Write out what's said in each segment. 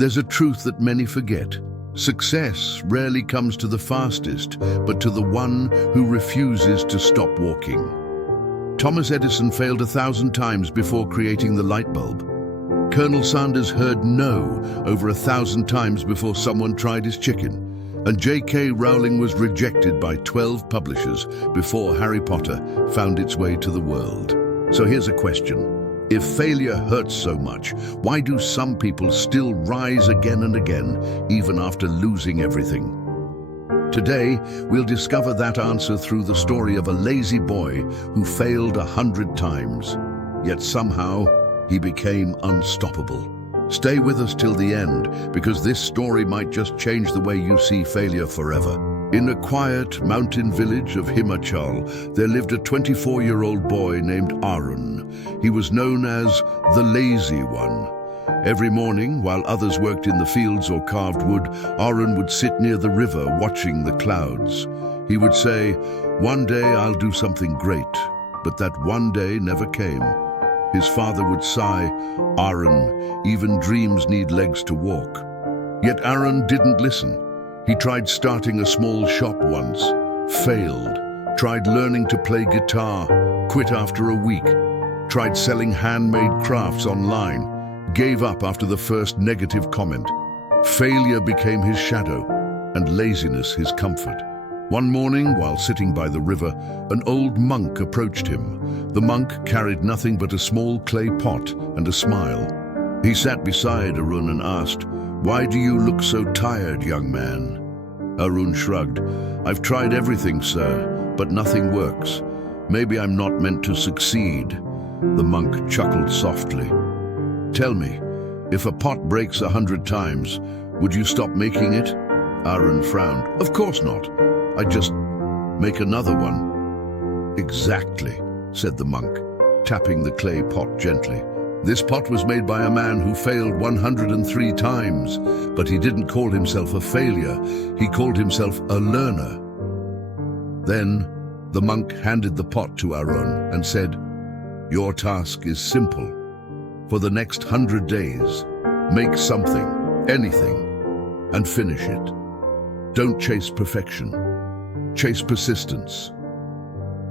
There's a truth that many forget. Success rarely comes to the fastest, but to the one who refuses to stop walking. Thomas Edison failed 1,000 times before creating the light bulb. Colonel Sanders heard no over 1,000 times before someone tried his chicken. And J.K. Rowling was rejected by 12 publishers before Harry Potter found its way to the world. So here's a question. If failure hurts so much, why do some people still rise again and again, even after losing everything? Today, we'll discover that answer through the story of a lazy boy who failed 100 times, yet somehow he became unstoppable. Stay with us till the end, because this story might just change the way you see failure forever. In a quiet mountain village of Himachal, there lived a 24-year-old boy named Arun. He was known as the Lazy One. Every morning, while others worked in the fields or carved wood, Arun would sit near the river watching the clouds. He would say, "One day I'll do something great," but that one day never came. His father would sigh, "Arun, even dreams need legs to walk." Yet Arun didn't listen. He tried starting a small shop once, failed. Tried learning to play guitar, quit after a week. Tried selling handmade crafts online, gave up after the first negative comment. Failure became his shadow, and laziness his comfort. One morning, while sitting by the river, an old monk approached him. The monk carried nothing but a small clay pot and a smile. He sat beside Arun and asked, "Why do you look so tired, young man?" Arun shrugged. "I've tried everything, sir, but nothing works. Maybe I'm not meant to succeed." The monk chuckled softly. "Tell me, if a pot breaks 100 times, would you stop making it?" Arun frowned. "Of course not. I'd just make another one." "Exactly," said the monk, tapping the clay pot gently. "This pot was made by a man who failed 103 times, but he didn't call himself a failure. He called himself a learner." Then the monk handed the pot to Arun and said, "Your task is simple. For the next 100 days, make something, anything, and finish it. Don't chase perfection. Chase persistence."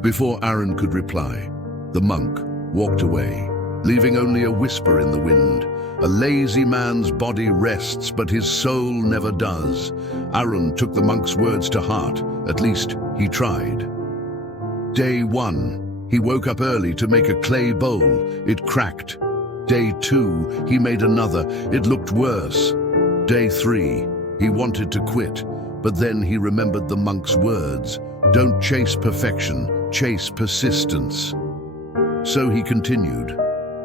Before Arun could reply, the monk walked away, leaving only a whisper in the wind. "A lazy man's body rests, but his soul never does." Arun took the monk's words to heart. At least he tried. Day 1, he woke up early to make a clay bowl. It cracked. Day 2, he made another. It looked worse. Day 3, he wanted to quit, but then he remembered the monk's words. Don't chase perfection, chase persistence. So he continued.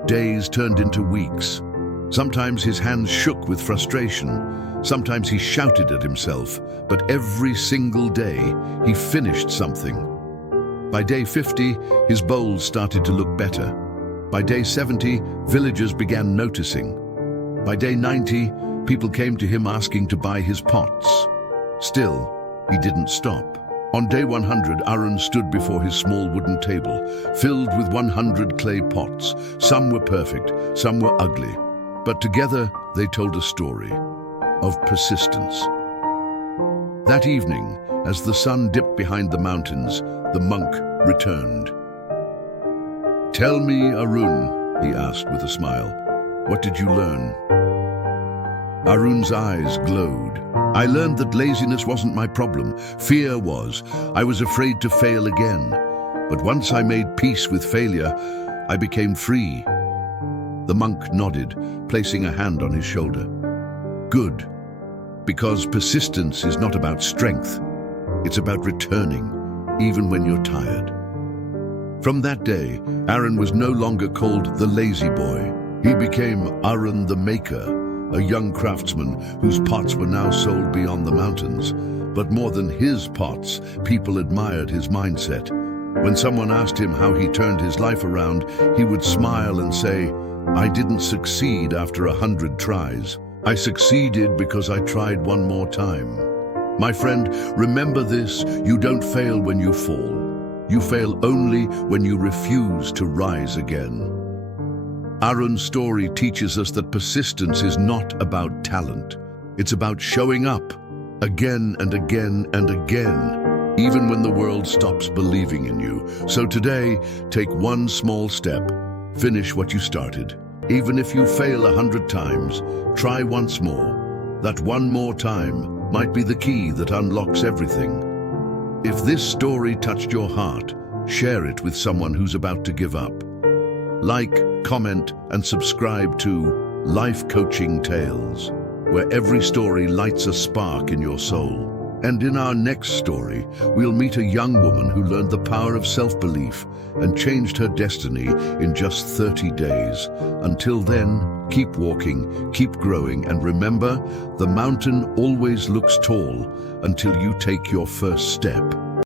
Days turned into weeks. Sometimes his hands shook with frustration. Sometimes he shouted at himself, but every single day he finished something. By day 50, his bowls started to look better. By day 70, villagers began noticing. By day 90, people came to him asking to buy his pots. Still, he didn't stop. On day 100, Arun stood before his small wooden table, filled with 100 clay pots. Some were perfect, some were ugly, but together they told a story of persistence. That evening, as the sun dipped behind the mountains, the monk returned. "Tell me, Arun," he asked with a smile, "what did you learn?" Arun's eyes glowed. "I learned that laziness wasn't my problem. Fear was. I was afraid to fail again. But once I made peace with failure, I became free." The monk nodded, placing a hand on his shoulder. "Good. Because persistence is not about strength. It's about returning, even when you're tired." From that day, Arun was no longer called the lazy boy. He became Arun the Maker, a young craftsman whose pots were now sold beyond the mountains. But more than his pots, people admired his mindset. When someone asked him how he turned his life around, he would smile and say, "I didn't succeed after 100 tries. I succeeded because I tried one more time." My friend, remember this: you don't fail when you fall. You fail only when you refuse to rise again. Arun's story teaches us that persistence is not about talent. It's about showing up again and again and again, even when the world stops believing in you. So today, take one small step. Finish what you started. Even if you fail 100 times, try once more. That one more time might be the key that unlocks everything. If this story touched your heart, share it with someone who's about to give up. Like, comment, and subscribe to Life Coaching Tales, where every story lights a spark in your soul. And in our next story, we'll meet a young woman who learned the power of self-belief and changed her destiny in just 30 days. Until then, keep walking, keep growing, and remember, the mountain always looks tall until you take your first step.